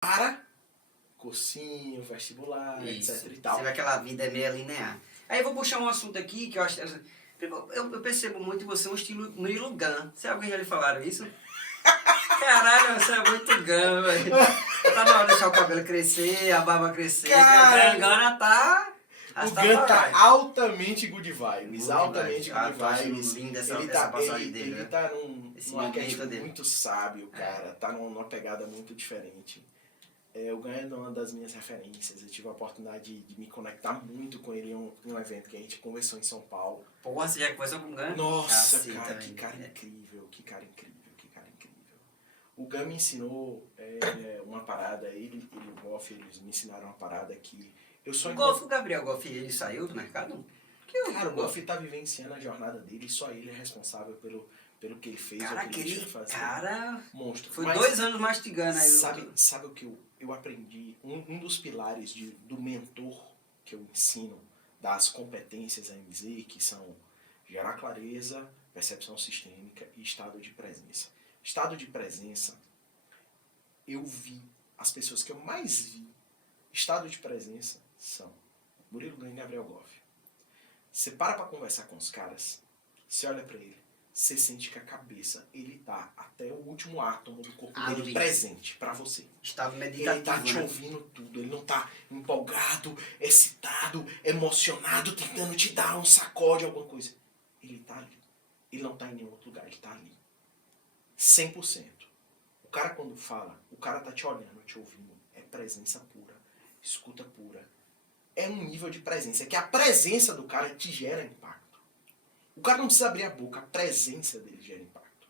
para cursinho, vestibular, Isso. etc e tal. Você vê aquela vida meio linear. Aí eu vou puxar um assunto aqui que eu acho... Eu percebo muito você um estilo meio Lugan. Se alguém já lhe falaram isso? Caralho, você é muito Gun, velho. Tá na hora de deixar o cabelo crescer, a barba crescer. Cara, que agora tá... O Gun tá altamente good vibes, altamente good vibes. Lindo essa Ele passagem dele, né? tá num arquétipo dele. muito sábio, cara. Tá numa pegada muito diferente. O Gun é uma das minhas referências. Eu tive a oportunidade de me conectar muito com ele em um evento que a gente conversou em São Paulo. Porra, você já conversou com o Gun? Nossa, cara, que cara incrível, que cara incrível, que cara incrível. O Gun me ensinou uma parada, ele e o Goff, eles me ensinaram uma parada que... O Gabriel Goff, ele saiu do mercado? Cara, o Goff tá vivenciando a jornada dele, só ele é responsável pelo que ele fez, cara, ou que ele deixa de fazer. Cara, monstro. Foi 2 anos mastigando aí. Sabe o que eu aprendi? Um dos pilares do mentor que eu ensino, das competências AMZ, que são gerar clareza, percepção sistêmica e estado de presença. Estado de presença, eu vi, as pessoas que eu mais vi, estado de presença são Murilo Gun e Gabriel Goff. Você para pra conversar com os caras, você olha pra ele, você sente que a cabeça, ele tá até o último átomo do corpo dele presente pra você. Estado meditativo. Ele tá te ouvindo tudo, ele não tá empolgado, excitado, emocionado, tentando te dar um sacode, alguma coisa. Ele tá ali. Ele não tá em nenhum outro lugar, ele tá ali. 100%. O cara quando fala, o cara tá te olhando, te ouvindo, é presença pura, escuta pura. É um nível de presença, é que a presença do cara te gera impacto. O cara não precisa abrir a boca, a presença dele gera impacto.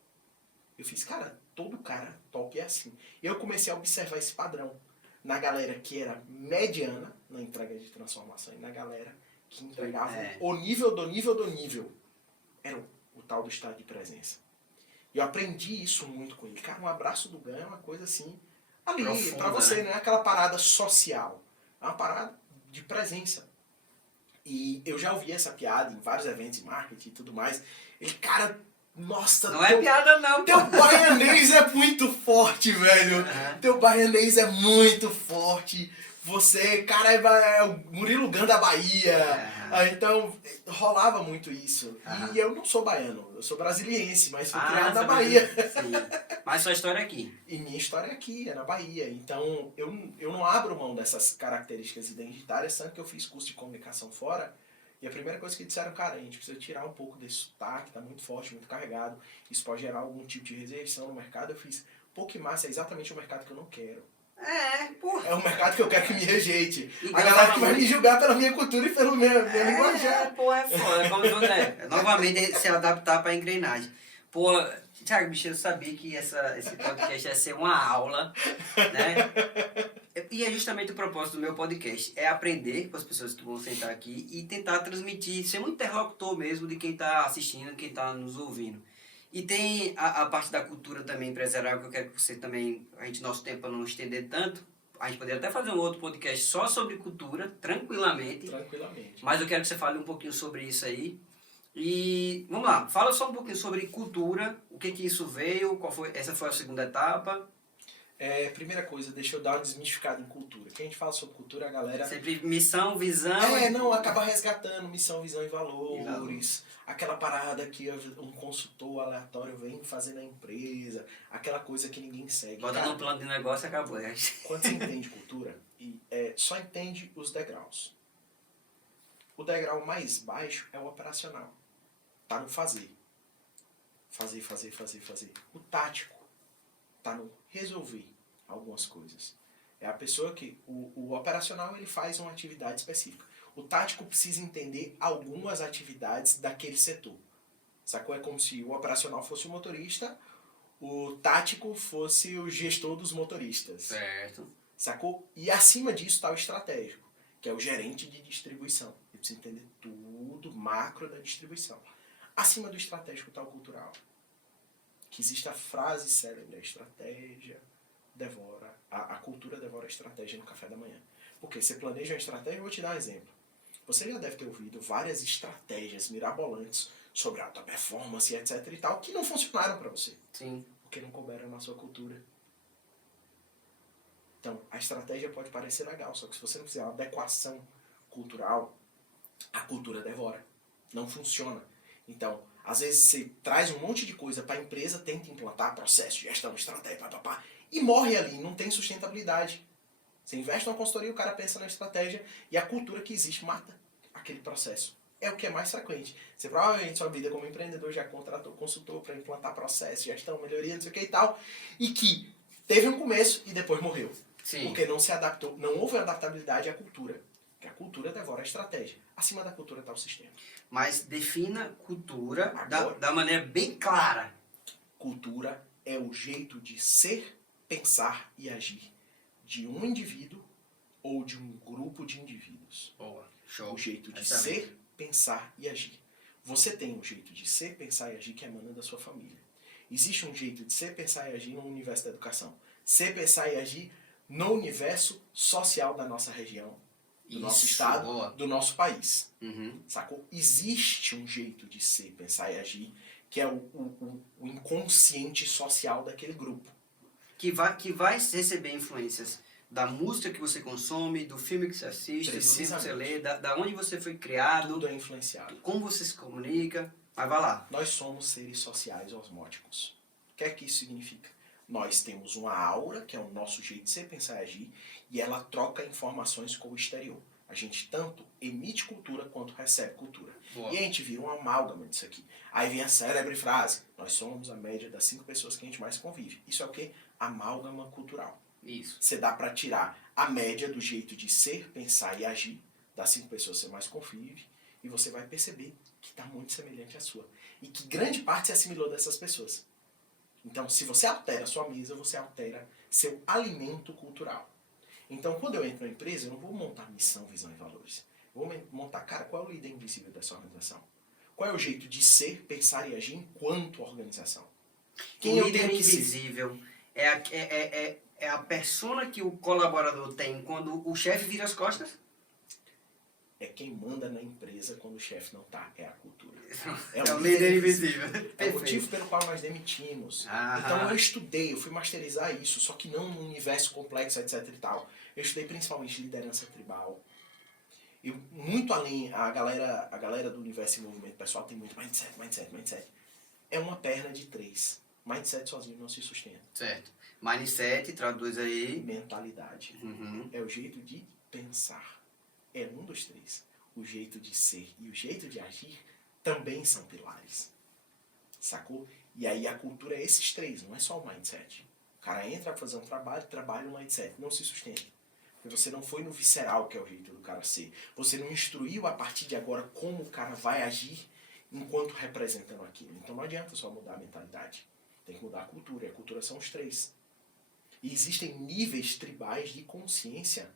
Eu fiz, cara, todo cara top é assim. E eu comecei a observar esse padrão na galera que era mediana na entrega de transformação e na galera que entregava o nível do nível do nível. Era o tal do estado de presença. E eu aprendi isso muito com ele. Cara, um abraço do Gun é uma coisa assim, ali, profunda, pra você, né? Não é aquela parada social. É uma parada de presença. E eu já ouvi essa piada em vários eventos de marketing e tudo mais. Ele, cara, nossa... Não é piada não, teu baianês é muito forte, velho. Teu baianês é muito forte. Você, cara, é o Murilo Gun da Bahia. Então, rolava muito isso. E eu não sou baiano, eu sou brasiliense, mas fui criado na Bahia. Sim. Mas sua história é aqui. E minha história é aqui, é na Bahia. Então, eu não abro mão dessas características identitárias, tanto que eu fiz curso de comunicação fora. E a primeira coisa que disseram, cara, a gente precisa tirar um pouco desse sotaque, tá muito forte, muito carregado. Isso pode gerar algum tipo de rejeição no mercado. Eu fiz, pô, que massa, é exatamente o mercado que eu não quero. Porra. É um mercado que eu quero que me rejeite. A galera que vai me julgar pela minha cultura e pelo meu linguajar. Pô, é foda. Como novamente se adaptar pra engrenagem. Pô, Thiago, bicho, eu sabia que esse podcast ia ser uma aula, né? E é justamente o propósito do meu podcast, é aprender com as pessoas que vão sentar aqui e tentar transmitir, ser um interlocutor mesmo de quem está assistindo, quem está nos ouvindo. E tem a parte da cultura também empresarial, que eu quero que você também, nosso tempo para não estender tanto, a gente poderia até fazer um outro podcast só sobre cultura, tranquilamente. Tranquilamente. Mas eu quero que você fale um pouquinho sobre isso aí. E vamos lá, fala só um pouquinho sobre cultura, o que isso veio, essa foi a segunda etapa. Primeira coisa, deixa eu dar uma desmistificada em cultura. Quando a gente fala sobre cultura, a galera... Sempre missão, visão... acaba resgatando missão, visão e valores. Aquela parada que um consultor aleatório vem fazer na empresa. Aquela coisa que ninguém segue. Bota no plano de negócio e acabou. Quando você entende cultura, só entende os degraus. O degrau mais baixo é o operacional. Tá no fazer. Fazer. O tático tá no resolver algumas coisas. É a pessoa que... O operacional, ele faz uma atividade específica. O tático precisa entender algumas atividades daquele setor. Sacou? É como se o operacional fosse o motorista, o tático fosse o gestor dos motoristas. Certo. Sacou? E acima disso está o estratégico, que é o gerente de distribuição. Ele precisa entender tudo, macro da distribuição. Acima do estratégico está o cultural. Que existe a frase célebre, a estratégia devora, a cultura devora a estratégia no café da manhã. Porque você planeja uma estratégia, eu vou te dar um exemplo. Você já deve ter ouvido várias estratégias mirabolantes sobre alta performance, etc e tal, que não funcionaram para você. Sim. Porque não couberam na sua cultura. Então, a estratégia pode parecer legal, só que se você não fizer uma adequação cultural, a cultura devora. Não funciona. Então, às vezes você traz um monte de coisa para a empresa, tenta implantar processo, gestão, estratégia, papapá, e morre ali, não tem sustentabilidade. Você investe numa consultoria, o cara pensa na estratégia e a cultura que existe mata aquele processo. É o que é mais frequente. Você provavelmente, sua vida como empreendedor, já contratou consultor para implantar processo, gestão, melhoria, não sei o que e tal, e que teve um começo e depois morreu. Sim. Porque não se adaptou, não houve adaptabilidade à cultura. Porque a cultura devora a estratégia. Acima da cultura está o sistema. Mas defina cultura Agora. da maneira bem clara. Cultura é o jeito de ser, pensar e agir de um indivíduo ou de um grupo de indivíduos. Boa, show. O jeito de Excelente. ser, pensar e agir. Você tem um jeito de ser, pensar e agir que emana da sua família. Existe um jeito de ser, pensar e agir no universo da educação. Ser, pensar e agir no universo social da nossa região, do nosso estado, boa. do nosso país. Uhum. Sacou? Existe um jeito de ser, pensar e agir que é o inconsciente social daquele grupo. Que vai receber influências da música que você consome, do filme que você assiste, do livro que você lê, da onde você foi criado, Tudo é influenciado. como você se comunica. Mas vai lá. Nós somos seres sociais osmóticos. O que é que isso significa? Nós temos uma aura, que é o nosso jeito de ser, pensar e agir, e ela troca informações com o exterior. A gente tanto emite cultura quanto recebe cultura. Boa. E a gente vira um amálgama disso aqui. Aí vem a célebre frase, nós somos a média das 5 pessoas que a gente mais convive. Isso é o quê? Amálgama cultural. Isso. Você dá para tirar a média do jeito de ser, pensar e agir das 5 pessoas que você mais convive, e você vai perceber que está muito semelhante à sua. E que grande parte se assimilou dessas pessoas. Então, se você altera a sua mesa, você altera seu alimento cultural. Então, quando eu entro na empresa, eu não vou montar missão, visão e valores. Eu vou montar, cara, qual é o líder invisível dessa organização? Qual é o jeito de ser, pensar e agir enquanto organização? O líder invisível é a persona que o colaborador tem quando o chefe vira as costas? É quem manda na empresa quando o chefe não tá, é a cultura. É o líder invisível. É o motivo pelo qual nós demitimos. Aham. Então eu estudei, eu fui masterizar isso, só que não num universo complexo, etc e tal. Eu estudei principalmente liderança tribal. E muito além, a galera do universo e movimento pessoal tem muito mindset. É uma perna de 3. Mindset sozinho não se sustenta. Certo. Mindset, traduz aí. Mentalidade. Uhum. É o jeito de pensar. É um dos 3. O jeito de ser e o jeito de agir também são pilares. Sacou? E aí a cultura é esses 3, não é só o mindset. O cara entra pra fazer um trabalha o mindset, não se sustenta. Porque você não foi no visceral, que é o jeito do cara ser. Você não instruiu a partir de agora como o cara vai agir enquanto representando aquilo. Então não adianta só mudar a mentalidade. Tem que mudar a cultura. E a cultura são os 3. E existem níveis tribais de consciência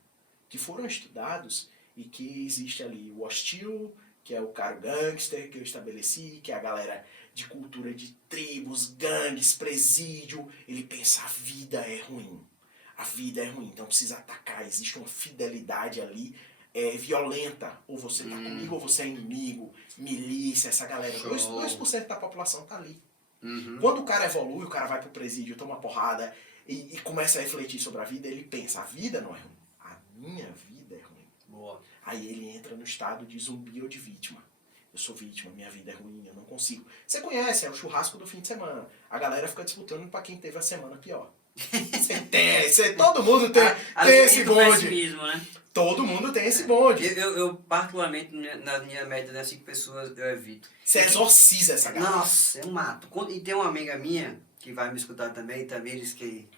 que foram estudados e que existe ali o hostil, que é o cara gangster que eu estabeleci, que é a galera de cultura de tribos, gangues, presídio. Ele pensa a vida é ruim. A vida é ruim, então precisa atacar. Existe uma fidelidade ali violenta. Ou você tá comigo ou você é inimigo. Milícia, essa galera. 2% da população tá ali. Uhum. Quando o cara evolui, o cara vai pro presídio, toma porrada e começa a refletir sobre a vida, ele pensa, a vida não é ruim. A minha vida é ruim. Boa. Aí ele entra no estado de zumbi ou de vítima. Eu sou vítima, minha vida é ruim, eu não consigo. Você conhece, é o churrasco do fim de semana. A galera fica disputando pra quem teve a semana pior. Todo mundo tem esse bonde. Né? Todo mundo tem esse bonde. Eu particularmente, na minha média das 5 pessoas, eu evito. Você exorciza essa galera. Nossa, eu mato. E tem uma amiga minha, que vai me escutar também, Tamires, que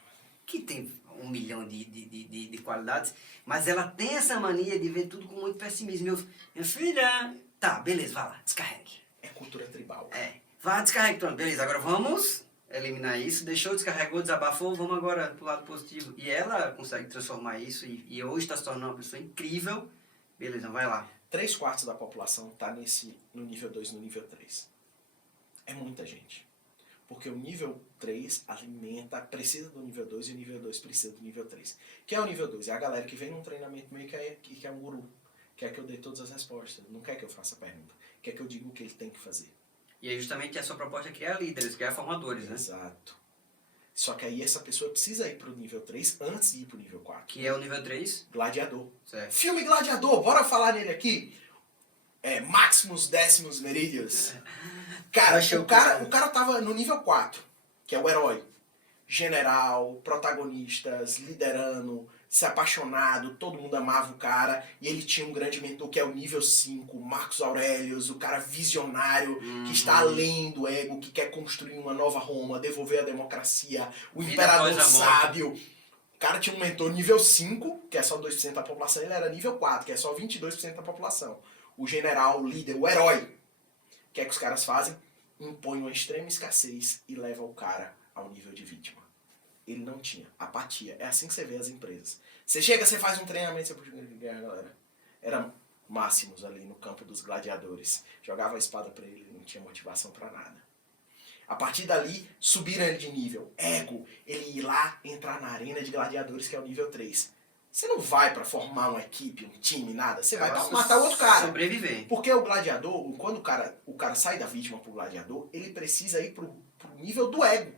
tem 1 milhão de qualidades, mas ela tem essa mania de ver tudo com muito pessimismo. Minha filha, tá, beleza, vai lá, descarregue. É cultura tribal. Vai, descarregue, pronto, beleza, agora vamos eliminar isso, deixou, descarregou, desabafou, vamos agora pro lado positivo. E ela consegue transformar isso e hoje está se tornando uma pessoa incrível. Beleza, vai lá. 3/4 da população está no nível 2 e no nível 3. É muita gente. Porque o nível 3 precisa do nível 2 e o nível 2 precisa do nível 3. Quem é o nível 2? É a galera que vem num treinamento meio que é um guru. Quer que eu dê todas as respostas. Não quer que eu faça a pergunta. Quer que eu diga o que ele tem que fazer. E aí justamente a sua proposta é criar líderes, criar formadores, né? Exato. Só que aí essa pessoa precisa ir pro nível 3 antes de ir pro nível 4. Que é o nível 3? Gladiador. Certo. Filme Gladiador, bora falar nele aqui. Maximus Decimus Meridius. Cara, o cara tava no nível 4, que é o herói. General, protagonistas, liderando, se apaixonado, todo mundo amava o cara. E ele tinha um grande mentor que é o nível 5, Marcos Aurelius, o cara visionário, que está além do ego, que quer construir uma nova Roma, devolver a democracia, o imperador sábio. O cara tinha um mentor nível 5, que é só 2% da população, ele era nível 4, que é só 22% da população. O general, o líder, o herói. O que é que os caras fazem? Impõem uma extrema escassez e levam o cara ao nível de vítima. Ele não tinha apatia. É assim que você vê as empresas. Você chega, você faz um treinamento, você puxa ganhar, galera. Era Máximos ali no campo dos gladiadores. Jogava a espada pra ele, não tinha motivação pra nada. A partir dali, subiram ele de nível. Ego, ele ir lá, entrar na arena de gladiadores, que é o nível 3. Você não vai pra formar uma equipe, um time, nada. Você vai pra matar o outro cara. Sobreviver. Porque o gladiador, quando o cara sai da vítima pro gladiador, ele precisa ir pro nível do ego.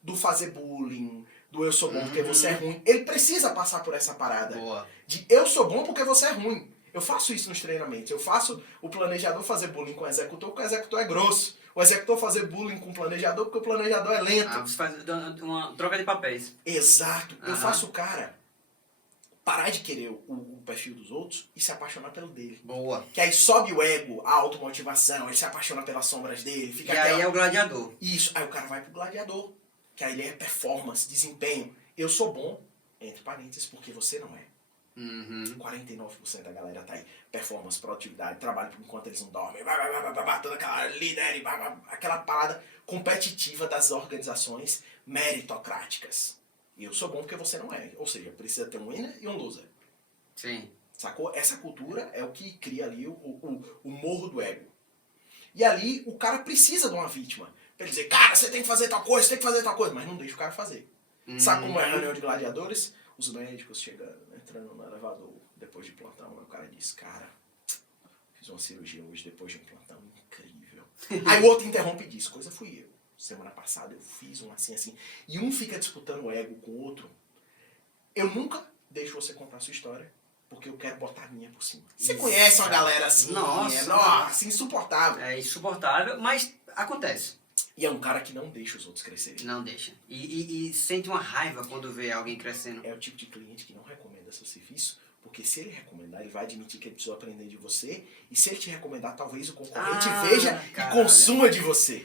Do fazer bullying, do eu sou bom porque você é ruim. Ele precisa passar por essa parada. Boa. De eu sou bom porque você é ruim. Eu faço isso nos treinamentos. Eu faço o planejador fazer bullying com o executor porque o executor é grosso. O executor fazer bullying com o planejador porque o planejador é lento. Você faz uma troca de papéis. Exato. Eu faço o cara parar de querer o perfil dos outros e se apaixonar pelo dele. Boa. Que aí sobe o ego, a automotivação, ele se apaixona pelas sombras dele. Fica aí é o gladiador. Isso. Aí o cara vai pro gladiador. Que aí ele é performance, desempenho. Eu sou bom, entre parênteses, porque você não é. 49% da galera tá aí. Performance, produtividade, trabalho enquanto eles não dormem. Toda aquela líder, aquela parada competitiva das organizações meritocráticas. Eu sou bom porque você não é. Ou seja, precisa ter um winner e um loser. Sim. Sacou? Essa cultura é o que cria ali o morro do ego. E ali o cara precisa de uma vítima. Pra ele dizer, cara, você tem que fazer tal coisa, você tem que fazer tal coisa. Mas não deixa o cara fazer. Sabe como é a reunião de gladiadores? Os médicos chegando, entrando no elevador depois de plantão. Aí o cara diz, cara, fiz uma cirurgia hoje depois de um plantão incrível. Aí o outro interrompe e diz, coisa fui eu. Semana passada eu fiz um assim. E um fica disputando o ego com o outro. Eu nunca deixo você contar a sua história, porque eu quero botar a minha por cima. Você conhece uma galera assim? Nossa, insuportável. É insuportável, mas acontece. E é um cara que não deixa os outros crescerem. Não deixa. E sente uma raiva quando vê alguém crescendo. É o tipo de cliente que não recomenda seu serviço, porque se ele recomendar, ele vai admitir que ele precisou aprender de você, e se ele te recomendar, talvez o concorrente veja e consuma de você.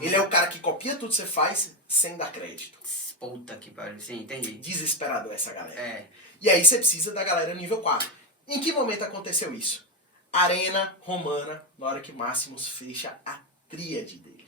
Ele é o cara que copia tudo que você faz sem dar crédito. Puta que pariu, sim, entendi. Desesperador essa galera. É. E aí você precisa da galera nível 4. Em que momento aconteceu isso? Arena romana, na hora que Máximos fecha a tríade dele.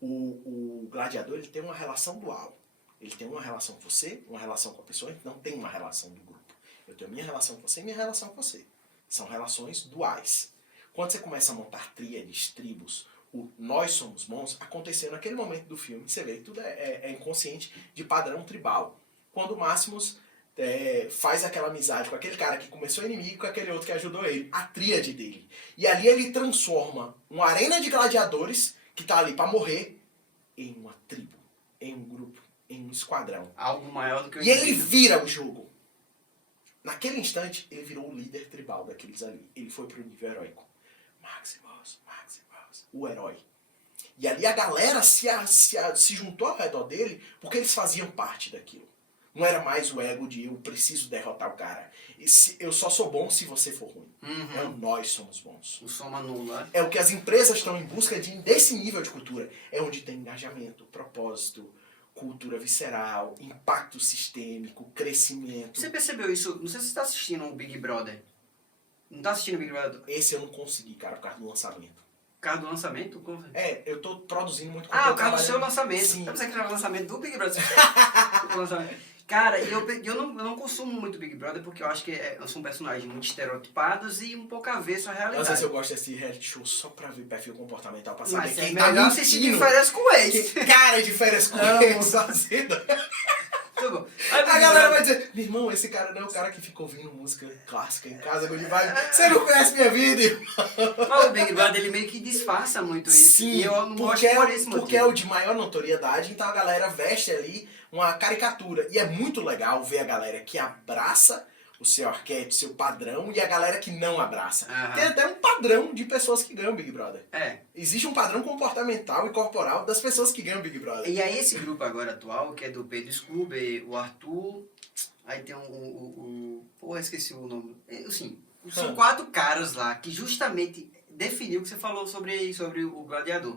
O gladiador, ele tem uma relação dual. Ele tem uma relação com você, uma relação com a pessoa, ele não tem uma relação do grupo. Eu tenho minha relação com você e minha relação com você. São relações duais. Quando você começa a montar tríades, tribos, o nós somos bons, aconteceu naquele momento do filme, você vê que tudo é inconsciente de padrão tribal. Quando o Máximos faz aquela amizade com aquele cara que começou inimigo, com aquele outro que ajudou ele, a tríade dele. E ali ele transforma uma arena de gladiadores que tá ali para morrer em uma tribo, em um grupo, em um esquadrão. Algo maior do que o E ele vira o jogo. Naquele instante, ele virou o líder tribal daqueles ali. Ele foi pro nível heróico. Maximus, o herói. E ali a galera se juntou ao redor dele porque eles faziam parte daquilo. Não era mais o ego de eu preciso derrotar o cara. Eu só sou bom se você for ruim. Nós somos bons. O soma nula. É o que as empresas estão em busca desse nível de cultura. É onde tem engajamento, propósito, cultura visceral, impacto sistêmico, crescimento. Você percebeu isso? Não sei se você está assistindo o Big Brother. Não está assistindo o Big Brother? Esse eu não consegui, cara, por causa do lançamento. Carro do lançamento? Como? Eu tô produzindo muito conteúdo. O carro do seu lançamento. Sim. Eu pensei que era o lançamento do Big Brother. Cara, eu não consumo muito Big Brother porque eu acho que são personagens muito estereotipados e um pouco avesso à realidade. Às vezes eu gosto desse reality show só pra ver perfil comportamental, pra saber mas quem tá melhor assistir de férias com eles. Cara de férias com eles, Muito bom. A galera vai dizer, meu irmão, esse cara não é o cara que fica ouvindo música clássica em casa, good vibe. Você não conhece minha vida, irmão. Mas o Big Brother, ele meio que disfarça muito isso. Sim, E eu não porque, gosto por esse motivo. porque é o de maior notoriedade, então a galera veste ali uma caricatura. E é muito legal ver a galera que abraça o seu arquétipo, seu padrão, e a galera que não abraça. Aham. Tem até um padrão de pessoas que ganham Big Brother. É. Existe um padrão comportamental e corporal das pessoas que ganham Big Brother. E aí esse grupo agora atual, que é do Pedro Scooby, o Arthur, aí tem porra, esqueci o nome. Assim, são 4 caras lá que justamente definiu o que você falou sobre o gladiador.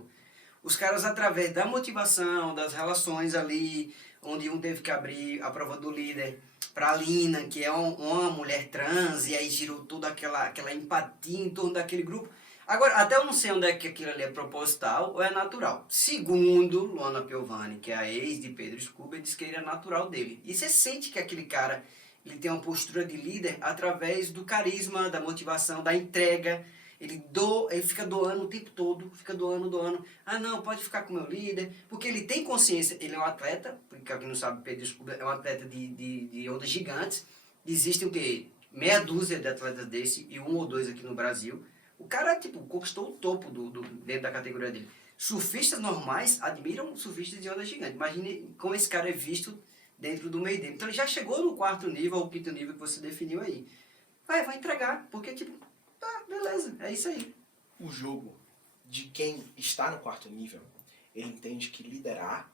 Os caras, através da motivação, das relações ali, onde um teve que abrir a prova do líder pra Lina, que é uma mulher trans, e aí girou toda aquela empatia em torno daquele grupo. Agora, até eu não sei onde é que aquilo ali é proposital ou é natural. Segundo Luana Piovani, que é a ex de Pedro Scooby, diz que ele é natural dele. E você sente que aquele cara ele tem uma postura de líder através do carisma, da motivação, da entrega. Ele fica doando o tempo todo, fica doando. Ah, não, pode ficar com o meu líder. Porque ele tem consciência, ele é um atleta, porque quem não sabe, Pedro Scooby é um atleta de ondas gigantes. Existem o quê? Meia dúzia de atletas desse e 1 ou 2 aqui no Brasil. O cara, conquistou o topo dentro da categoria dele. Surfistas normais admiram surfistas de onda gigante. Imagine como esse cara é visto dentro do meio dele. Então ele já chegou no 4º nível, ou 5º nível que você definiu aí. Vai entregar, porque tá, beleza, é isso aí. O jogo de quem está no 4º nível, ele entende que liderar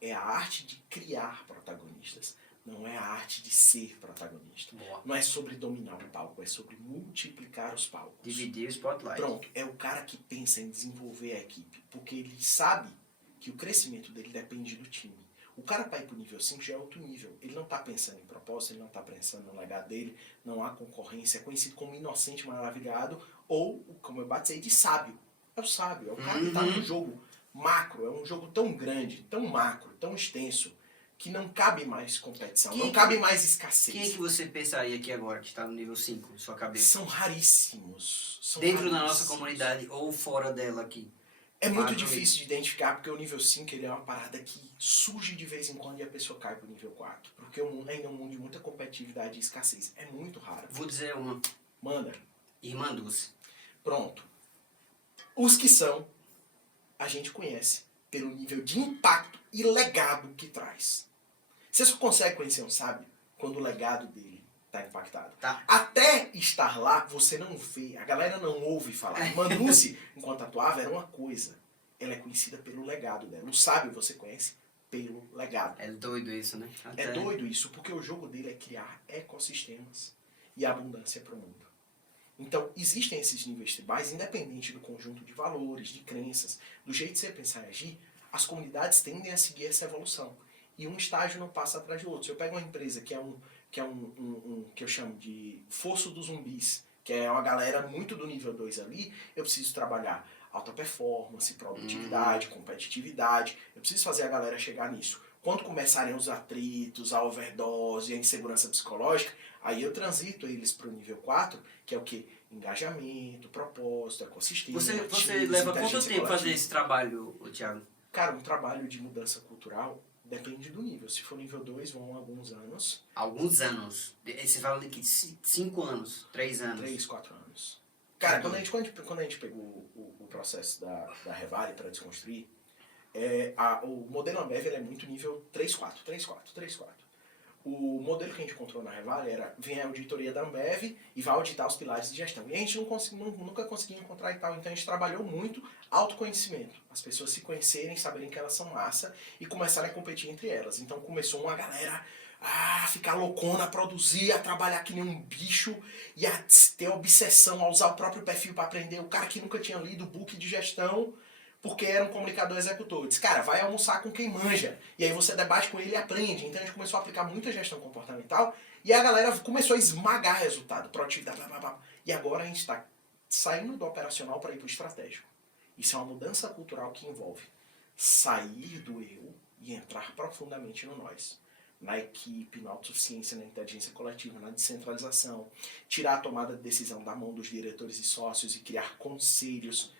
é a arte de criar protagonistas. Não é a arte de ser protagonista. Boa. Não é sobre dominar o palco, é sobre multiplicar os palcos. Dividir o spotlight. Pronto, é o cara que pensa em desenvolver a equipe, porque ele sabe que o crescimento dele depende do time. O cara para ir pro nível 5 já é outro nível. Ele não está pensando em propósito, ele não está pensando no legado dele, não há concorrência, é conhecido como inocente maravilhado, ou, como eu batizei, de sábio. É o sábio, é o cara que está num jogo macro, é um jogo tão grande, tão macro, tão extenso, que não cabe mais competição, não cabe mais escassez. Quem é que você pensaria aqui agora, que está no nível 5, em sua cabeça? São raríssimos. Dentro da nossa comunidade ou fora dela aqui? É muito difícil de identificar, porque o nível 5 ele é uma parada que surge de vez em quando e a pessoa cai pro nível 4. Porque o mundo ainda é um mundo de muita competitividade e escassez. É muito raro. Vou dizer uma. Manda. Irmã Dulce. Pronto. Os que são, a gente conhece pelo nível de impacto e legado que traz. Você só consegue conhecer um sábio quando o legado dele está impactado. Tá. Até estar lá, você não vê, a galera não ouve falar. Manucci, enquanto atuava, era uma coisa. Ela é conhecida pelo legado dela. O sábio você conhece pelo legado. É doido isso, né? É doido isso, porque o jogo dele é criar ecossistemas e abundância para o mundo. Então, existem esses níveis tribais, independente do conjunto de valores, de crenças, do jeito de você pensar e agir, as comunidades tendem a seguir essa evolução. E um estágio não passa atrás do outro. Se eu pego uma empresa que que eu chamo de fosso dos zumbis, que é uma galera muito do nível 2 ali, eu preciso trabalhar alta performance, produtividade, competitividade. Eu preciso fazer a galera chegar nisso. Quando começarem os atritos, a overdose, a insegurança psicológica, aí eu transito eles para o nível 4, que é o quê? Engajamento, propósito, ecossistema. Você leva quanto tempo fazer esse trabalho, Thiago? Cara, um trabalho de mudança cultural depende do nível. Se for nível 2, vão alguns anos. Alguns anos? Você fala de que 5 anos, 3 anos? 3, 4 anos. Cara, quando a gente pegou o processo da Revale para desconstruir, o modelo Ambev ele é muito nível 3, 4. O modelo que a gente encontrou na Revale era, vem a auditoria da Ambev e vai auditar os pilares de gestão. E a gente nunca conseguia encontrar e tal. Então a gente trabalhou muito autoconhecimento. As pessoas se conhecerem, saberem que elas são massa e começarem a competir entre elas. Então começou uma galera a ficar loucona, a produzir, a trabalhar que nem um bicho e a ter obsessão, a usar o próprio perfil para aprender. O cara que nunca tinha lido o book de gestão, porque era um comunicador executor. Disse, cara, vai almoçar com quem manja. E aí você debate com ele e aprende. Então a gente começou a aplicar muita gestão comportamental e a galera começou a esmagar resultado, produtividade, blá, blá, blá. E agora a gente está saindo do operacional para ir para o estratégico. Isso é uma mudança cultural que envolve sair do eu e entrar profundamente no nós. Na equipe, na autossuficiência, na inteligência coletiva, na descentralização. Tirar a tomada de decisão da mão dos diretores e sócios e criar conselhos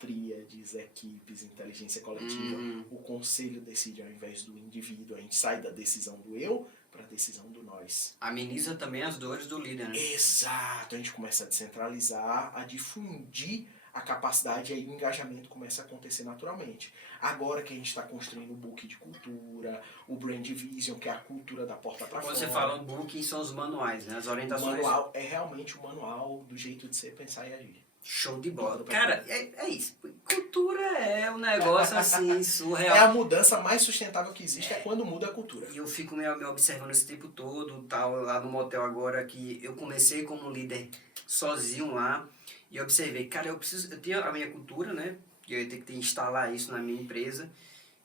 tríades, equipes, inteligência coletiva. O conselho decide ao invés do indivíduo. A gente sai da decisão do eu para a decisão do nós. Ameniza também as dores do líder, né? Exato. A gente começa a descentralizar, a difundir a capacidade e aí o engajamento começa a acontecer naturalmente. Agora que a gente está construindo o book de cultura, o brand vision, que é a cultura da porta para fora. Quando você fala um book, são os manuais, né? As O orientações. manual é realmente o manual do jeito de ser, pensar e agir. Show de bola. Cara, é isso. Cultura é um negócio assim, surreal. É a mudança mais sustentável que existe, é quando muda a cultura. E eu fico me observando esse tempo todo, tal, lá no motel agora, que eu comecei como líder sozinho lá, e eu observei, cara, eu tenho a minha cultura, né? E eu ia ter que instalar isso na minha empresa.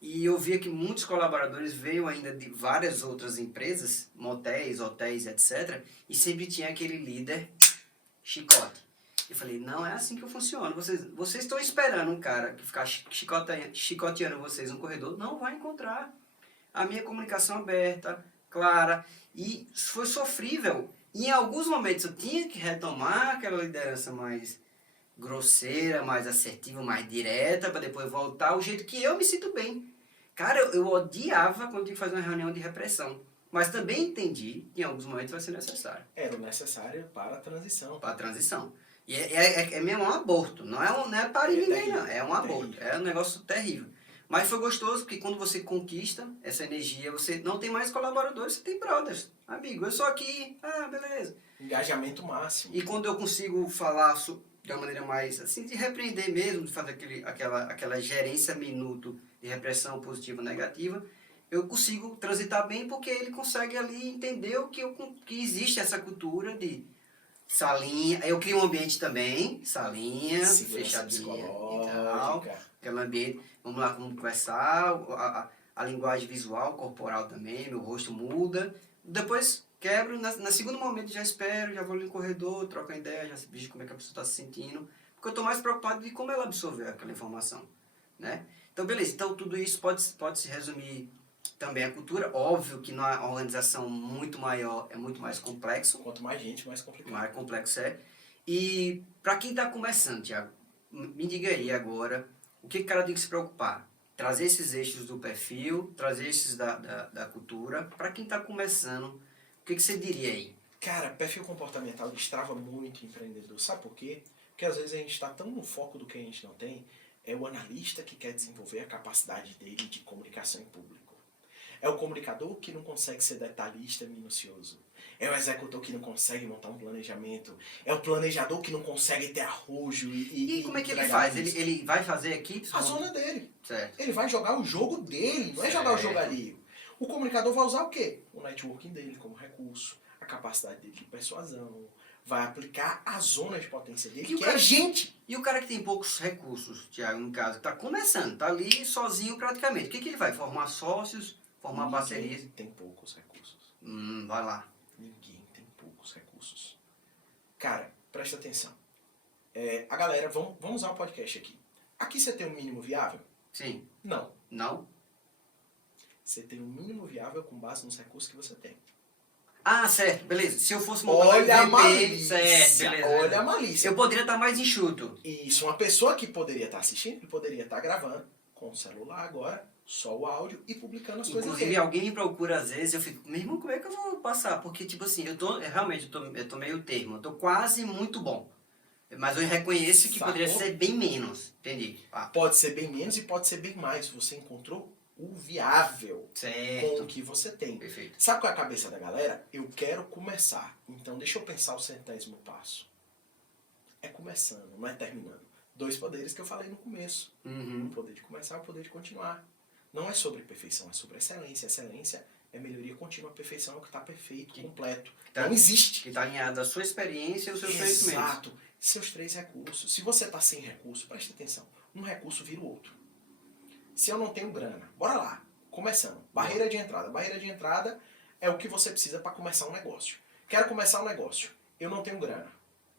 E eu via que muitos colaboradores veio ainda de várias outras empresas, motéis, hotéis, etc. E sempre tinha aquele líder chicote. Eu falei, não é assim que eu funciono. Vocês estão esperando um cara que ficar chicoteando vocês no corredor? Não vai encontrar. A minha comunicação aberta, clara, e foi sofrível. E em alguns momentos eu tinha que retomar aquela liderança mais grosseira, mais assertiva, mais direta, para depois voltar ao jeito que eu me sinto bem. Cara, eu odiava quando tinha que fazer uma reunião de repressão. Mas também entendi que em alguns momentos vai ser necessário. Era o necessário para a transição. Para a transição. E é mesmo um aborto. Não é para ninguém, não. É um aborto. É um negócio terrível. Mas foi gostoso porque quando você conquista essa energia, você não tem mais colaboradores, você tem brothers. Amigo, eu sou aqui. Ah, beleza. Engajamento máximo. E quando eu consigo falar de uma maneira mais, assim, de repreender mesmo, de fazer aquela gerência minuto de repressão positiva ou negativa, eu consigo transitar bem porque ele consegue ali entender que existe essa cultura de salinha. Eu crio um ambiente também, salinha, fechadinha e tal. Aquele ambiente, vamos lá, vamos conversar, a linguagem visual, corporal também, meu rosto muda. Depois quebro, na segundo momento já espero, já vou ali no corredor, troco a ideia, já vejo como é que a pessoa está se sentindo. Porque eu estou mais preocupado de como ela absorveu aquela informação, né? Então, beleza. Então, tudo isso pode se resumir também a cultura. Óbvio que numa organização muito maior é muito mais complexo. Quanto mais gente, mais complicado. Mais complexo é. E para quem está começando, Thiago, me diga aí agora, o que o cara tem que se preocupar? Trazer esses eixos do perfil, trazer esses da cultura. Para quem está começando, o que você diria aí? Cara, perfil comportamental destrava muito o empreendedor. Sabe por quê? Porque às vezes a gente está tão no foco do que a gente não tem. É o analista que quer desenvolver a capacidade dele de comunicação em público. É o comunicador que não consegue ser detalhista, minucioso. É o executor que não consegue montar um planejamento. É o planejador que não consegue ter arrojo E como é que ele faz? Ele vai fazer aqui? A zona dele. Certo. Ele vai jogar o jogo dele, não é jogar o jogo alheio. O comunicador vai usar o quê? O networking dele como recurso, a capacidade dele de persuasão, vai aplicar a zona de potência dele, que é gente. E o cara que tem poucos recursos, Thiago, no caso, está começando, está ali sozinho praticamente. O que ele vai? Formar sócios, formar parcerias? Ninguém tem poucos recursos. Vai lá. Ninguém tem poucos recursos. Cara, presta atenção. A galera, vamos usar o podcast aqui. Aqui você tem um mínimo viável? Sim. Não. Não? Você tem um mínimo viável com base nos recursos que você tem. Ah, certo, beleza. Se eu fosse montar Olha a MVP, malícia, certo, beleza. olha a malícia. Eu poderia estar mais enxuto. Isso, uma pessoa que poderia estar assistindo, que poderia estar gravando com o celular agora, só o áudio e publicando as coisas Inclusive, dele. alguém me procura às vezes, eu fico, meu irmão, como é que eu vou passar? Porque, tipo assim, eu tô meio termo, eu tô quase muito bom. Mas eu reconheço que Sacou? poderia ser bem menos, entendi. Pode ser bem menos e pode ser bem mais. Você encontrou o viável com o Certo. que você tem. Perfeito. Sabe qual é a cabeça da galera? Eu quero começar. Então deixa eu pensar o 100º passo. É começando, não é terminando. 2 poderes que eu falei no começo. O poder de começar e o poder de continuar. Não é sobre perfeição, é sobre excelência. Excelência é melhoria contínua. A perfeição é o que está perfeito, completo. Tá. Não existe. Que está alinhado à sua experiência e aos seus conhecimentos. Exato. Seus 3 recursos. Se você está sem recurso, preste atenção. Um recurso vira o outro. Se eu não tenho grana, bora lá. Começando. Barreira de entrada. Barreira de entrada é o que você precisa para começar um negócio. Quero começar um negócio. Eu não tenho grana.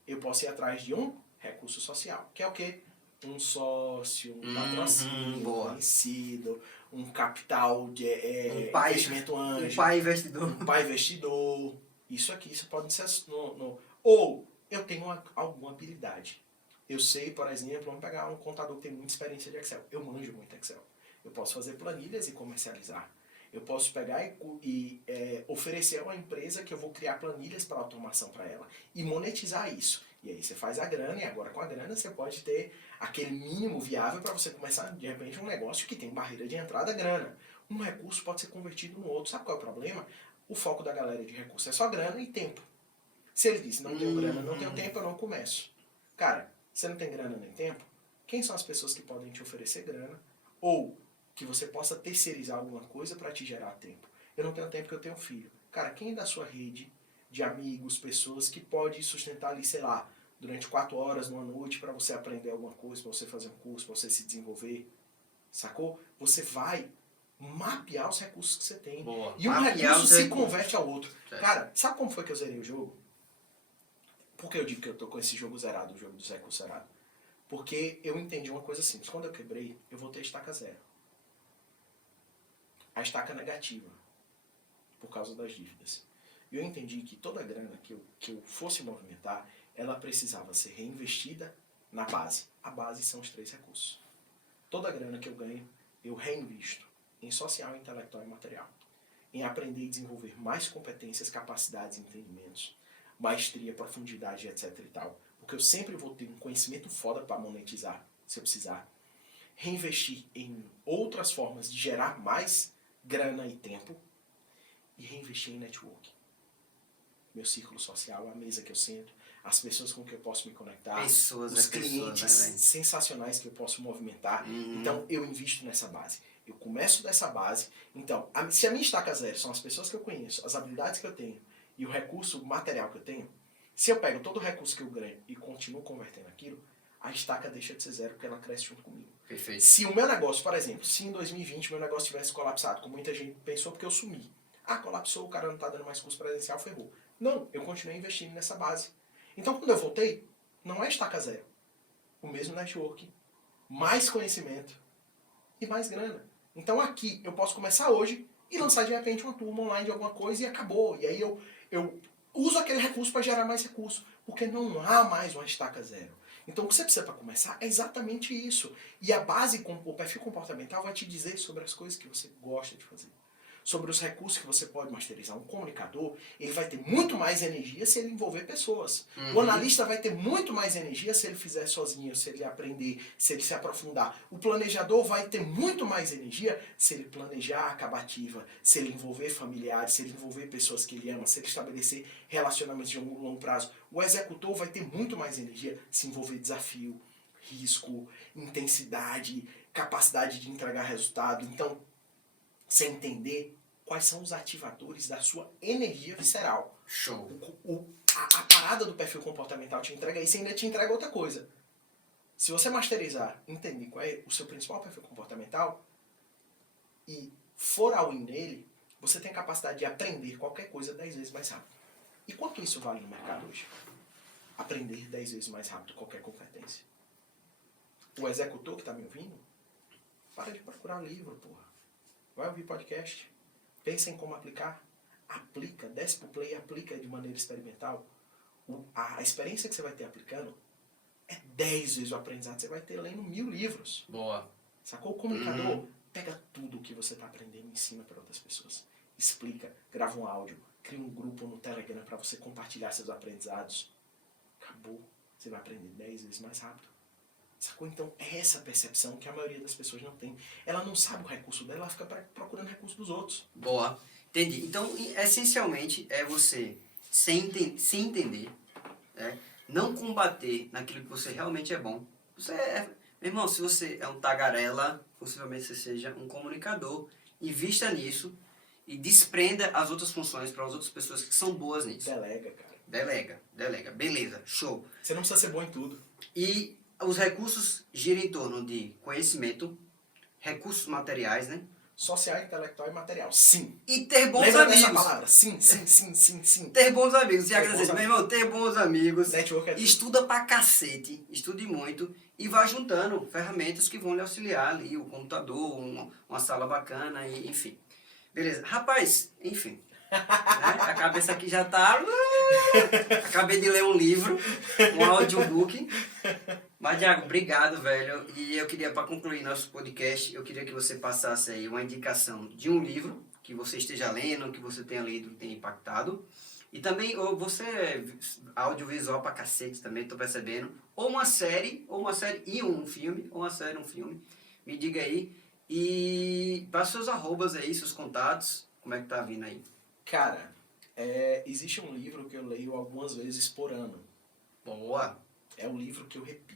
Eu posso ir atrás de um recurso social. Que é o quê? Um sócio, um patrocínio, um conhecido, um capital de investimento anjo. Um pai investidor. Um pai investidor. Isso aqui, isso pode ser... Ou eu tenho alguma habilidade. Eu sei, por exemplo, vamos pegar um contador que tem muita experiência de Excel. Eu manjo muito Excel. Eu posso fazer planilhas e comercializar. Eu posso pegar e oferecer a uma empresa que eu vou criar planilhas para automação para ela e monetizar isso. E aí você faz a grana e agora com a grana você pode ter aquele mínimo viável para você começar, de repente, um negócio que tem barreira de entrada grana. Um recurso pode ser convertido no outro. Sabe qual é o problema? O foco da galera de recurso é só grana e tempo. Se ele diz, não tenho grana, não tenho tempo, eu não começo. Cara, você não tem grana nem tempo? Quem são as pessoas que podem te oferecer grana? Ou que você possa terceirizar alguma coisa para te gerar tempo? Eu não tenho tempo porque eu tenho filho. Cara, quem da sua rede de amigos, pessoas que pode sustentar ali, sei lá, durante 4 horas numa noite para você aprender alguma coisa, para você fazer um curso, para você se desenvolver? Sacou? Você vai mapear os recursos que você tem. Boa. E um Mapear recurso os se recursos. converte ao outro. Certo. Cara, sabe como foi que eu zerei o jogo? Por que eu digo que eu tô com esse jogo zerado, o jogo dos recursos zerado? Porque eu entendi uma coisa simples. Quando eu quebrei, eu voltei a estaca zero. A estaca negativa. Por causa das dívidas. E eu entendi que toda a grana que eu fosse movimentar, ela precisava ser reinvestida na base. A base são os 3 recursos. Toda a grana que eu ganho, eu reinvisto em social, intelectual e material. Em aprender e desenvolver mais competências, capacidades e entendimentos. Maestria, profundidade, etc e tal. Porque eu sempre vou ter um conhecimento foda para monetizar, se eu precisar. Reinvestir em outras formas de gerar mais grana e tempo. E reinvestir em networking. Meu círculo social, a mesa que eu sento, as pessoas com que eu posso me conectar, os clientes sensacionais que eu posso movimentar. Então, eu invisto nessa base. Eu começo dessa base. Então, se a minha estaca zero são as pessoas que eu conheço, as habilidades que eu tenho e o recurso material que eu tenho, se eu pego todo o recurso que eu ganho e continuo convertendo aquilo, a estaca deixa de ser zero porque ela cresce junto comigo. Perfeito. Se o meu negócio, por exemplo, se em 2020 meu negócio tivesse colapsado, como muita gente pensou porque eu sumi. Ah, colapsou, o cara não está dando mais curso presencial, ferrou. Não, eu continuei investindo nessa base. Então, quando eu voltei, não é estaca zero. O mesmo networking, mais conhecimento e mais grana. Então, aqui, eu posso começar hoje e lançar de repente uma turma online de alguma coisa e acabou. E aí eu uso aquele recurso para gerar mais recurso, porque não há mais uma estaca zero. Então, o que você precisa para começar é exatamente isso. E a base, o perfil comportamental vai te dizer sobre as coisas que você gosta de fazer. Sobre os recursos que você pode masterizar. Um comunicador, ele vai ter muito mais energia se ele envolver pessoas. O analista vai ter muito mais energia se ele fizer sozinho, se ele aprender, se ele se aprofundar. O planejador vai ter muito mais energia se ele planejar a acabativa, se ele envolver familiares, se ele envolver pessoas que ele ama, se ele estabelecer relacionamentos de longo prazo. O executor vai ter muito mais energia se envolver desafio, risco, intensidade, capacidade de entregar resultado. Então, você entender quais são os ativadores da sua energia visceral. Show. A parada do perfil comportamental te entrega isso e ainda te entrega outra coisa. Se você masterizar, entender qual é o seu principal perfil comportamental e for all-in nele, você tem a capacidade de aprender qualquer coisa 10 vezes mais rápido. E quanto isso vale no mercado hoje? Aprender 10 vezes mais rápido qualquer competência. O executor que está me ouvindo, para de procurar livro, porra. Vai ouvir podcast. Pensa em como aplicar. Aplica, desce pro play e aplica de maneira experimental. A experiência que você vai ter aplicando é 10 vezes o aprendizado que você vai ter lendo 1000 livros. Boa. Sacou? O comunicador pega tudo o que você está aprendendo e ensina para outras pessoas. Explica, grava um áudio, cria um grupo no Telegram para você compartilhar seus aprendizados. Acabou. Você vai aprender 10 vezes mais rápido. Sacou? Então, é essa percepção que a maioria das pessoas não tem. Ela não sabe o recurso dela, ela fica procurando recurso dos outros. Boa. Entendi. Então, essencialmente, é você se entender, né? Não combater naquilo que você realmente é bom. Meu irmão, se você é um tagarela, possivelmente você seja um comunicador. Invista nisso e desprenda as outras funções para as outras pessoas que são boas nisso. Delega, cara. Delega. Beleza, show. Você não precisa ser bom em tudo. E os recursos giram em torno de conhecimento, recursos materiais, né? Social, intelectual e material. Sim. E ter bons Lembra amigos. dessa palavra? Sim. Ter bons amigos. Ter bons Meu irmão, ter bons amigos. Network é tudo. Estuda pra cacete. Estude muito. E vai juntando ferramentas que vão lhe auxiliar ali. O computador, uma sala bacana, e, enfim. Beleza. Rapaz, enfim. Né? A cabeça aqui já tá... Acabei de ler um livro, um audiobook. Mas, Thiago, obrigado, velho. E eu queria, para concluir nosso podcast, eu queria que você passasse aí uma indicação de um livro que você esteja lendo, que você tenha lido, que tenha impactado. E também, ou você é audiovisual pra cacete também, tô percebendo. Ou uma série e um filme, ou uma série e um filme. Me diga aí. E passa seus arrobas aí, seus contatos. Como é que tá vindo aí? Cara, existe um livro que eu leio algumas vezes por ano. Boa! É um livro que eu repito.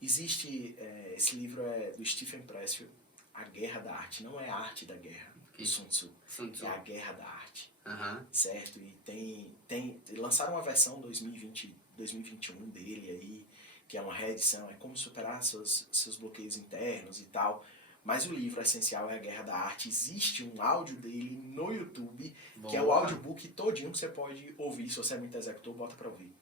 Existe, esse livro é do Stephen Pressfield, A Guerra da Arte. Não é a arte da guerra, do Sun Tzu. É a guerra da arte. Certo? E lançaram uma versão 2020, 2021 dele aí, que é uma reedição, é como superar seus bloqueios internos e tal. Mas o livro essencial é A Guerra da Arte. Existe um áudio dele no YouTube, que é o audiobook todinho que você pode ouvir. Se você é muito executor, bota pra ouvir.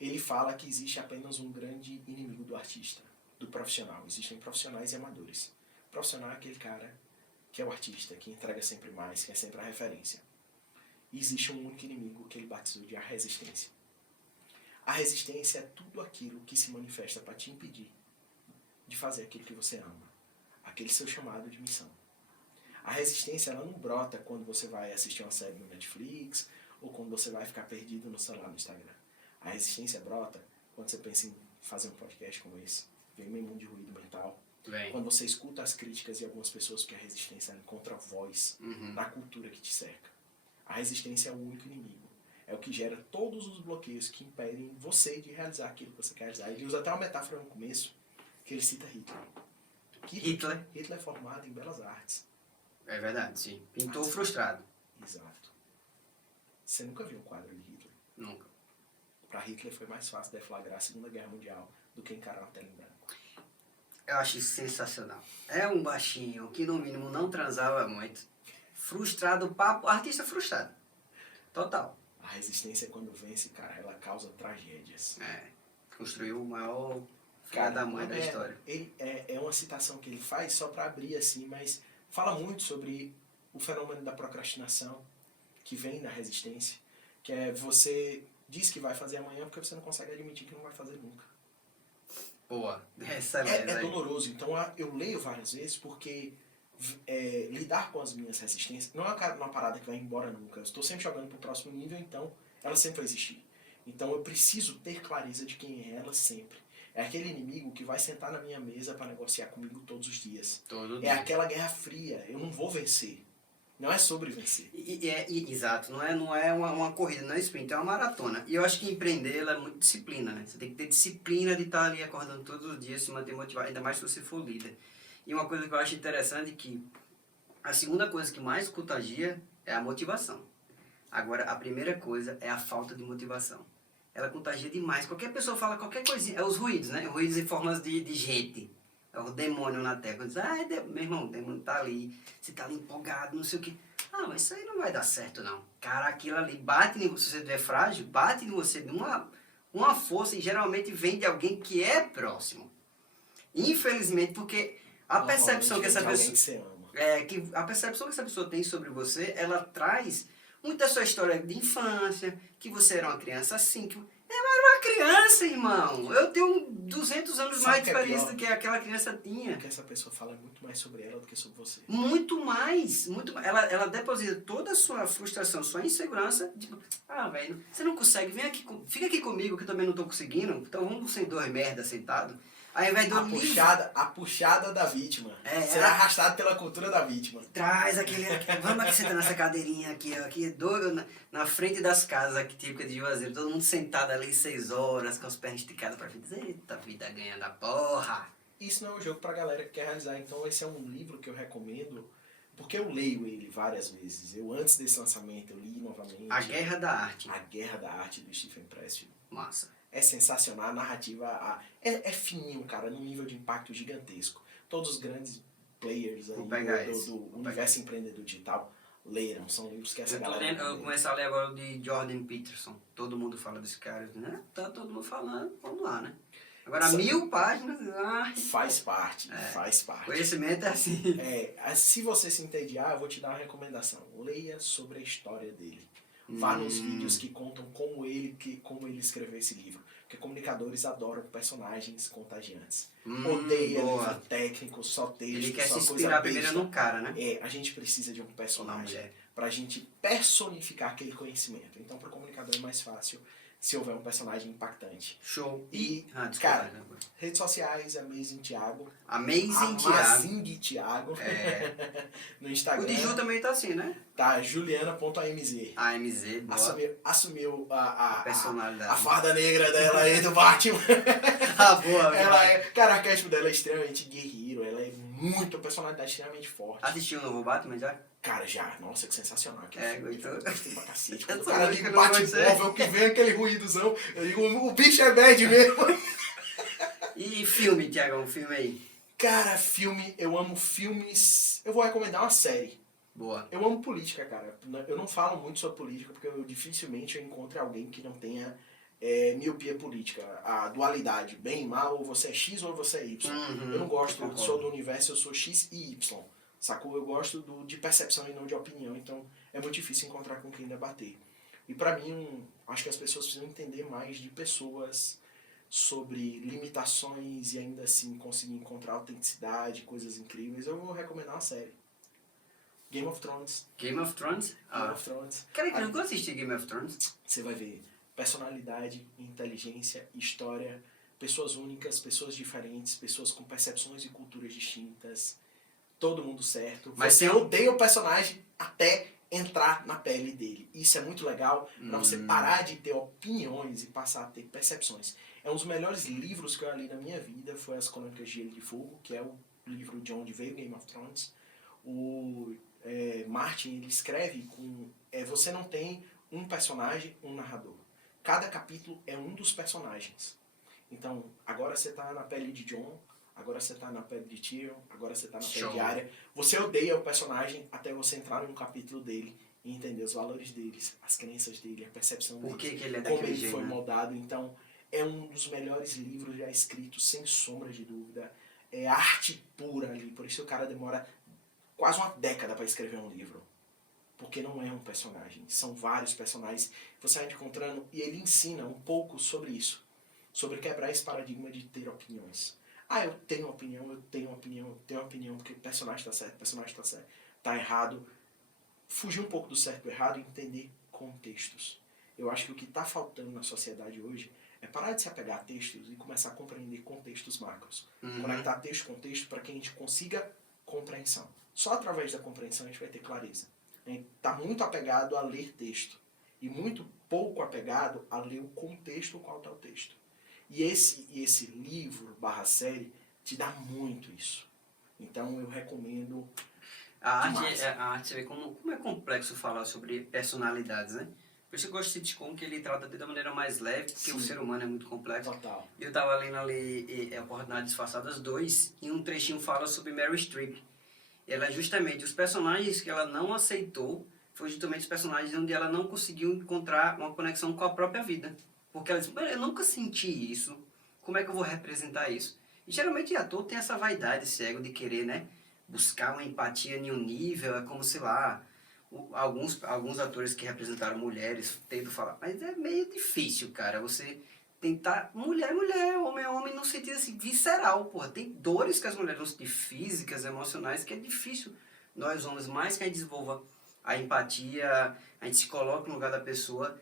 Ele fala que existe apenas um grande inimigo do artista, do profissional. Existem profissionais e amadores. O profissional é aquele cara que é o artista, que entrega sempre mais, que é sempre a referência. E existe um único inimigo que ele batizou de a resistência. A resistência é tudo aquilo que se manifesta para te impedir de fazer aquilo que você ama. Aquele seu chamado de missão. A resistência, ela não brota quando você vai assistir uma série no Netflix ou quando você vai ficar perdido no celular no Instagram. A resistência brota quando você pensa em fazer um podcast como esse, vem meio mundo de ruído mental. Quando você escuta as críticas de algumas pessoas, porque a resistência encontra voz na cultura que te cerca. A resistência é o único inimigo. É o que gera todos os bloqueios que impedem você de realizar aquilo que você quer realizar. Ele usa até uma metáfora no começo, que ele cita Hitler. Hitler é formado em belas artes. É verdade, sim. Pintor frustrado. Exato. Você nunca viu um quadro de Hitler? Nunca. Para Hitler foi mais fácil deflagrar a Segunda Guerra Mundial do que encarar uma tela em branco. Eu acho isso sensacional. É um baixinho que no mínimo não transava muito. Frustrado, papo, artista frustrado. Total. A resistência, quando vence, cara, ela causa tragédias. Construiu o maior filho da mãe da história. É uma citação que ele faz só para abrir assim, mas fala muito sobre o fenômeno da procrastinação que vem na resistência, que é você diz que vai fazer amanhã porque você não consegue admitir que não vai fazer nunca. Boa. Excelente. É doloroso. Então eu leio várias vezes porque lidar com as minhas resistências não é uma parada que vai embora nunca. Eu estou sempre jogando pro próximo nível, então ela sempre vai existir. Então eu preciso ter clareza de quem é ela sempre. É aquele inimigo que vai sentar na minha mesa para negociar comigo todos os dias. É aquela guerra fria. Eu não vou vencer. Não é sobre vencer. Exato. Não é uma corrida, não é sprint, é uma maratona. E eu acho que empreender ela é muito disciplina, né? Você tem que ter disciplina de estar ali acordando todos os dias, se manter motivado, ainda mais se você for líder. E uma coisa que eu acho interessante é que a segunda coisa que mais contagia é a motivação. Agora, a primeira coisa é a falta de motivação. Ela contagia demais. Qualquer pessoa fala qualquer coisinha. É os ruídos, né? Ruídos em formas de gente. É o demônio na terra. Diz, meu irmão, o demônio tá ali. Você tá ali empolgado, não sei o quê. Ah, mas isso aí não vai dar certo, não. Cara, aquilo ali bate em você, se você estiver frágil, bate em você de uma força e geralmente vem de alguém que é próximo. Infelizmente, porque a percepção que essa pessoa... a percepção que essa pessoa tem sobre você, ela traz muita sua história de infância, que você era uma criança assim, que... Eu era uma criança, irmão. Eu tenho 200 anos mais de experiência do que aquela criança tinha. Porque essa pessoa fala muito mais sobre ela do que sobre você. Muito mais. Ela deposita toda a sua frustração, sua insegurança. Tipo, velho, você não consegue, vem aqui, fica aqui comigo que eu também não tô conseguindo. Então vamos ser dois merda sentado. Aí vai do a puxada da vítima. Ser arrastado pela cultura da vítima. Traz aquele vamos aqui sentar nessa cadeirinha aqui na frente das casas aqui, típica de Juazeiro, todo mundo sentado ali 6 horas, com as pernas esticadas pra frente. Eita, vida ganha da porra. Isso não é um jogo pra galera que quer realizar. Então esse é um livro que eu recomendo, porque eu leio ele várias vezes. Antes desse lançamento, eu li novamente. A Guerra da Arte. A Guerra da Arte, do Stephen Pressfield. Massa. É sensacional, a narrativa é fininho, cara, num nível de impacto gigantesco. Todos os grandes players aí do universo empreendedor digital leram, são livros que essa galera... Eu comecei a ler agora o de Jordan Peterson. Todo mundo fala desse cara, né? Tá todo mundo falando, vamos lá, né? Agora, 1000 páginas... Faz parte, faz parte. Conhecimento é assim. Se você se entediar, eu vou te dar uma recomendação. Leia sobre a história dele. Vá nos vídeos que contam como ele escreveu esse livro. Porque comunicadores adoram personagens contagiantes. Odeia boa. livro técnico, só texto, Ele quer só se coisa inspirar primeiro besta. no cara, né? A gente precisa de um personagem mulher. pra gente personificar aquele conhecimento. Então, para o comunicador é mais fácil se houver um personagem impactante. Show. Desculpa, cara, redes sociais, Amazing Thiago. Amazing Thiago. No O Instagram. de Ju também tá assim, né? Tá, juliana.amz. AMZ, boa. Assumiu a personalidade. A farda negra dela aí do Batman. Boa, cara, a arquétipo dela é extremamente guerreiro, ela é muito personalidade extremamente forte. Assistiu o novo Batman já? Cara, já, nossa, que sensacional. Gostou? Gostei pra cacete. Eu Quando o sou cara muito liga o que não Batmóvel, que vem aquele ruídozão, eu digo, o bicho é bad mesmo. E filme, Thiago, um filme aí? Cara, filme, eu amo filmes. Eu vou recomendar uma série. Boa. Eu amo política, cara. Eu não falo muito sobre política porque dificilmente eu encontro alguém que não tenha miopia política. A dualidade, bem e mal, ou você é X ou você é Y. Eu não gosto, eu sou do universo, eu sou X e Y. Sacou? Eu gosto de percepção e não de opinião, então é muito difícil encontrar com quem debater. E pra mim, acho que as pessoas precisam entender mais de pessoas sobre limitações e ainda assim conseguir encontrar autenticidade, coisas incríveis. Eu vou recomendar uma série. Game of Thrones. Game of Thrones? Game of Thrones. Cara, eu nunca assisti Game of Thrones. Você vai ver personalidade, inteligência, história, pessoas únicas, pessoas diferentes, pessoas com percepções e culturas distintas, todo mundo certo. Mas você odeia o personagem até entrar na pele dele. Isso é muito legal pra você parar de ter opiniões e passar a ter percepções. É um dos melhores livros que eu li na minha vida, foi As Crônicas de Gelo e Fogo, que é o livro de onde veio Game of Thrones. O Martin, ele escreve com... você não tem um personagem, um narrador. Cada capítulo é um dos personagens. Então, agora você tá na pele de Jon, agora você tá na pele de Tyrion, agora você tá na pele de Arya. Você odeia o personagem até você entrar num capítulo dele e entender os valores deles, as crenças dele, a percepção dele, que ele é como ele foi moldado. Então, é um dos melhores livros já escritos, sem sombra de dúvida. É arte pura ali, por isso o cara demora quase uma década para escrever um livro. Porque não é um personagem, são vários personagens que você vai encontrando e ele ensina um pouco sobre isso. Sobre quebrar esse paradigma de ter opiniões. Eu tenho opinião, porque o personagem está certo, o personagem está certo, está errado. Fugir um pouco do certo e do errado e entender contextos. Eu acho que o que está faltando na sociedade hoje é parar de se apegar a textos e começar a compreender contextos macros. Conectar texto com texto para que a gente consiga compreensão. Só através da compreensão a gente vai ter clareza. A gente está muito apegado a ler texto e muito pouco apegado a ler o contexto no qual está o texto. E esse livro / série te dá muito isso. Então eu recomendo. A arte, você vê como é complexo falar sobre personalidades, né? Por isso eu gosto de sitcom, que ele trata de maneira mais leve, porque o ser humano é muito complexo. Total. Eu tava lendo ali Oportunidades Disfarçadas 2, e um trechinho fala sobre Meryl Streep. Ela justamente, os personagens que ela não aceitou, foi justamente os personagens onde ela não conseguiu encontrar uma conexão com a própria vida. Porque ela disse, eu nunca senti isso, como é que eu vou representar isso? E geralmente o ator tem essa vaidade, esse ego de querer, né, buscar uma empatia em um nível, é como, sei lá, alguns atores que representaram mulheres tentam falar, mas é meio difícil, cara, você tentar, mulher, homem, no sentido assim, visceral, porra, tem dores que as mulheres vão sentir, físicas, emocionais, que é difícil nós homens, mais que a gente desenvolva a empatia, a gente se coloca no lugar da pessoa.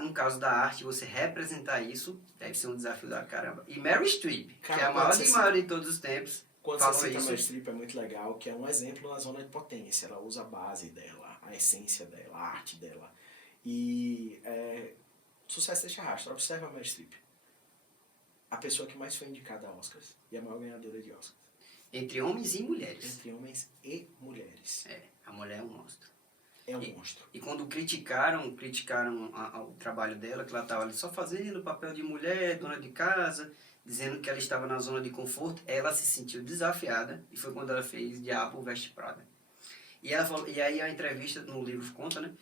No caso da arte, você representar isso deve ser um desafio da caramba. E Meryl Streep, que é a maior de todos os tempos, quando falou você cita isso. Meryl Streep é muito legal, que é um exemplo na zona de potência. Ela usa a base dela, a essência dela, a arte dela. E sucesso deixa rastro. Observa a Meryl Streep. A pessoa que mais foi indicada a Oscars e a maior ganhadora de Oscars. Entre homens e mulheres. Entre homens e mulheres. A mulher é um monstro. É um monstro. E quando criticaram o trabalho dela, que ela estava ali só fazendo o papel de mulher, dona de casa, dizendo que ela estava na zona de conforto, ela se sentiu desafiada, e foi quando ela fez Diabo Veste Prada. E ela falou, e aí a entrevista no livro conta, né?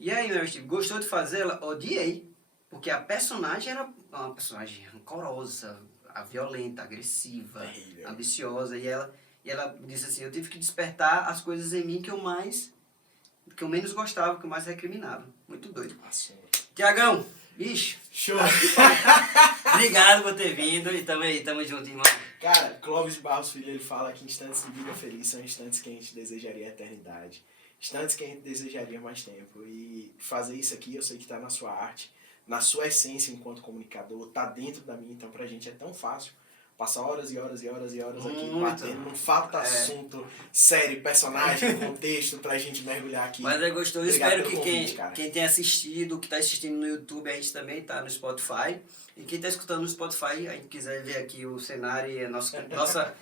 E aí, Meryl Streep, gostou de fazer? Ela odiei, porque a personagem era uma personagem rancorosa, violenta, agressiva, ambiciosa, e ela disse assim, eu tive que despertar as coisas em mim que eu mais que eu menos gostava, que eu mais recriminava. Muito doido. Passou. Tiagão, bicho, Show! obrigado por ter vindo e tamo junto, irmão. Cara, Clóvis de Barros Filho, ele fala que instantes de vida feliz são instantes que a gente desejaria a eternidade. Instantes que a gente desejaria mais tempo. E fazer isso aqui, eu sei que tá na sua arte, na sua essência enquanto comunicador, tá dentro da minha, então pra gente é tão fácil passar horas e horas e horas e horas aqui batendo num fato assunto, série, personagem, contexto, pra gente mergulhar aqui. Mas é gostoso, Obrigado espero pelo que convite, cara. quem tem assistido, que tá assistindo no YouTube, a gente também tá no Spotify. E quem tá escutando no Spotify, a gente quiser ver aqui o cenário e a nossa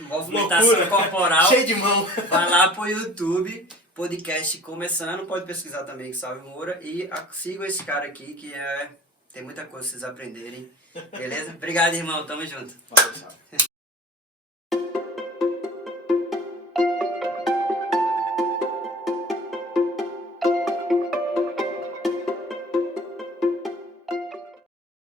movimentação Loucura. corporal, Cheio de mão. vai lá pro YouTube, podcast começando, pode pesquisar também Salve Moura e sigam esse cara aqui que tem muita coisa pra vocês aprenderem. Beleza? Obrigado, irmão. Tamo junto. Valeu, salve.